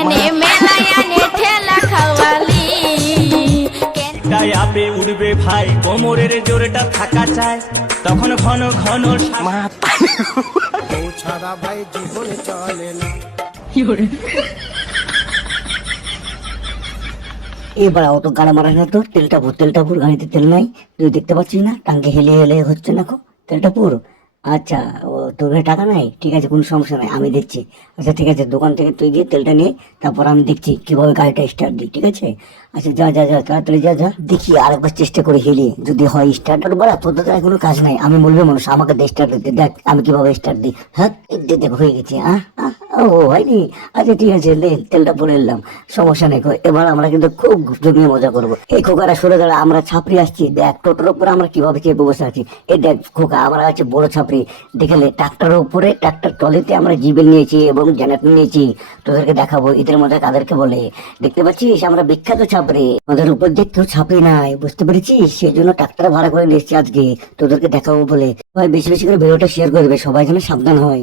কেনে মেলায় আনে ঠেলা খাওয়ালি গায়ে আপে উঠবে ভাই, কোমরের জোরটা থাকা চায়, তখন ঘন ঘন বউ ছাড়া ভাই জীবনে চলে না। এবার অত গাড়া মারা না তো, তেলটা পুর গাড়িতে তেল নাই, তুই দেখতে পাচ্ছিস না টাঙ্কি হেলে হেলে হচ্ছে না, তেলটা পুর। আচ্ছা, ও তোর কাছে টাকা নাই, ঠিক আছে কোনো সমস্যা নাই, আমি দেখছি। আচ্ছা ঠিক আছে, দোকান থেকে তুই গিয়ে তেলটা নিয়ে তারপর আমি দেখছি কিভাবে গাড়িটা স্টার্ট দিই, ঠিক আছে? আচ্ছা যা যা যা তাড়াতাড়ি যা যা, দেখি আরেকবার চেষ্টা করে হেলি, যদি হয় স্টার্ট। বলা তোর তো কোনো কাজ নাই, আমি বলবো মানুষ আমাকে স্টার্ট দিতে, দেখ আমি কিভাবে স্টার্ট দিই। হ্যাঁ দেখ হয়ে গেছে। ও হয়নি, আচ্ছা ঠিক আছে, তেলটা পরে এলাম, সমস্যা নেই। এবার আমরা কিন্তু খুব জমিয়ে মজা করবো। এই খোকারা সরে দাঁড়া, আমরা ছাপড়ি আসছি, দেখ টোটোর উপরে আমরা কিভাবে চেপে বসে আছি। এই দেখ খোকা, আমরা আছে বড় ছাপড়ি, দেখালে ট্রাক্টরের উপরে, ট্রাক্টর ট্রলিতে আমরা জিবেল নিয়েছি এবং জেনারেটর নিয়েছি, তোদেরকে দেখাবো এদের মধ্যে কাদেরকে বলে। দেখতে পাচ্ছিস আমরা বিখ্যাত ছাপড়ি, আমাদের উপর দিয়ে কেউ ছাপড়ি নাই, বুঝতে পেরেছিস? সেই জন্য ট্রাক্টর ভাড়া করে নিয়েছি আজকে, তোদেরকে দেখাবো বলে। ভাই বেশি বেশি করে ভিডিওটা শেয়ার করে দেবে, সবাই যেন সাবধান হয়।